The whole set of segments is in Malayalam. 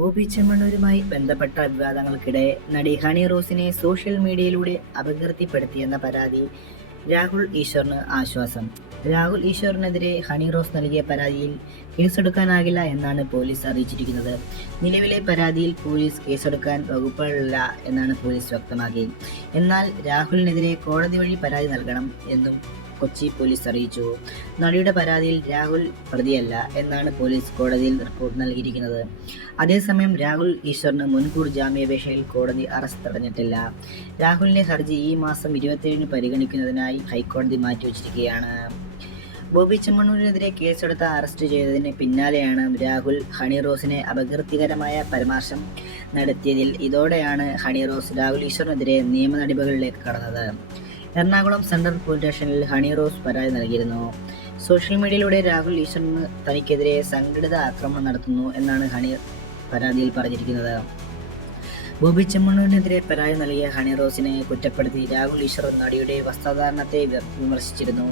ബോബി ചെമ്മണ്ണൂരുമായി ബന്ധപ്പെട്ട വിവാദങ്ങൾക്കിടെ നടി ഹണി റോസിനെ സോഷ്യൽ മീഡിയയിലൂടെ അപകീർത്തിപ്പെടുത്തിയെന്ന പരാതി രാഹുൽ ഈശ്വറിന് ആശ്വാസം. രാഹുൽ ഈശ്വറിനെതിരെ ഹണി റോസ് നൽകിയ പരാതിയിൽ കേസെടുക്കാനാകില്ല എന്നാണ് പോലീസ് അറിയിച്ചിരിക്കുന്നത്. നിലവിലെ പരാതിയിൽ പോലീസ് കേസെടുക്കാൻ വകുപ്പുകളില്ല എന്നാണ് പോലീസ് വ്യക്തമാക്കി. എന്നാൽ രാഹുലിനെതിരെ കോടതി വഴി പരാതി നൽകണം എന്നും കൊച്ചി പോലീസ് അറിയിച്ചു. നടിയുടെ പരാതിയിൽ രാഹുൽ പ്രതിയല്ല എന്നാണ് പോലീസ് കോടതിയിൽ റിപ്പോർട്ട് നൽകിയിരിക്കുന്നത്. അതേസമയം രാഹുൽ ഈശ്വറിന് മുൻകൂർ ജാമ്യാപേക്ഷയിൽ കോടതി അറസ്റ്റ് തടഞ്ഞിട്ടില്ല. രാഹുലിന്റെ ഹർജി ഈ മാസം ഇരുപത്തിയേഴിന് പരിഗണിക്കുന്നതിനായി ഹൈക്കോടതി മാറ്റിവച്ചിരിക്കുകയാണ് ബോബി ചെമ്മണ്ണൂരിനെതിരെ കേസെടുത്ത അറസ്റ്റ് ചെയ്തതിന് പിന്നാലെയാണ് രാഹുൽ ഹണി റോസിനെ അപകീർത്തികരമായ പരാമർശം നടത്തിയതിൽ. ഇതോടെയാണ് ഹണി റോസ് രാഹുൽ ഈശ്വറിനെതിരെ നിയമ നടപടികളിലേക്ക് കടന്നത്. എറണാകുളം സെൻട്രൽ പോലീസ് സ്റ്റേഷനിൽ ഹണി റോസ് പരാതി നൽകിയിരുന്നു. സോഷ്യൽ മീഡിയയിലൂടെ രാഹുൽ ഈശ്വറിന് തനിക്കെതിരെ സംഘടിത ആക്രമണം നടത്തുന്നു എന്നാണ് ഹണി പരാതിയിൽ പറഞ്ഞിരിക്കുന്നത്. ബോബി ചെമ്മണ്ണൂരിനെതിരെ പരാതി നൽകിയ ഹണി റോസിനെ കുറ്റപ്പെടുത്തി രാഹുൽ ഈശ്വർ നടിയുടെ വസ്ത്രധാരണത്തെ വിമർശിച്ചിരുന്നു.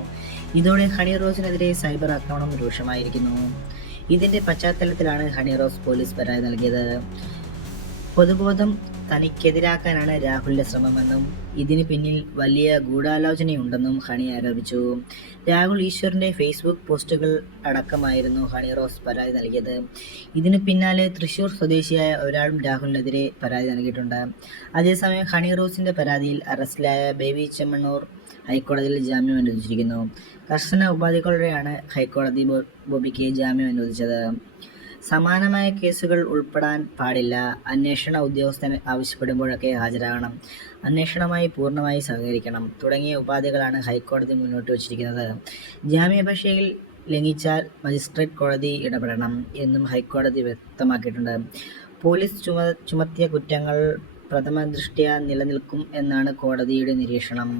ഇതോടെ ഹണി റോസിനെതിരെ സൈബർ ആക്രമണം രൂക്ഷമായിരിക്കുന്നു. ഇതിന്റെ പശ്ചാത്തലത്തിലാണ് ഹണി റോസ് പോലീസ് പരാതി നൽകിയത്. പൊതുബോധം തനിക്കെതിരാക്കാനാണ് രാഹുലിന്റെ ശ്രമമെന്നും ഇതിന് പിന്നിൽ വലിയ ഗൂഢാലോചനയുണ്ടെന്നും ഹണി ആരോപിച്ചു. രാഹുൽ ഈശ്വറിന്റെ ഫേസ്ബുക്ക് പോസ്റ്റുകൾ അടക്കമായിരുന്നു ഹണി റോസ് പരാതി നൽകിയത്. ഇതിന് പിന്നാലെ തൃശൂർ സ്വദേശിയായ ഒരാളും രാഹുലിനെതിരെ പരാതി നൽകിയിട്ടുണ്ട്. അതേസമയം ഹണി റോസിന്റെ പരാതിയിൽ അറസ്റ്റിലായ ബേബി ചെമ്മണ്ണൂർ ഹൈക്കോടതിയിൽ ജാമ്യം അനുവദിച്ചിരിക്കുന്നു. കർശന ഉപാധികളോടെയാണ് ഹൈക്കോടതി ബോബിക്ക് ജാമ്യം അനുവദിച്ചത്. സമാനമായ കേസുകൾ ഉൾപ്പെടാൻ പാടില്ല. അന്വേഷണ ഉദ്യോഗസ്ഥൻ ആവശ്യപ്പെടുമ്പോഴൊക്കെ ഹാജരാകണം. അന്വേഷണമായി പൂർണമായി സഹകരിക്കണം. തുടങ്ങിയ ഉപാധികളാണ് ഹൈക്കോടതി മുന്നോട്ട് വച്ചിരിക്കുന്നത്. ജാമ്യാപേക്ഷയിൽ ലംഘിച്ചാൽ മജിസ്ട്രേറ്റ് കോടതി ഇടപെടണം എന്നും ഹൈക്കോടതി വ്യക്തമാക്കിയിട്ടുണ്ട്. പോലീസ് ചുമ ചുമത്തിയ കുറ്റങ്ങൾ പ്രഥമ ദൃഷ്ട്യാ നിലനിൽക്കും എന്നാണ് കോടതിയുടെ നിരീക്ഷണം.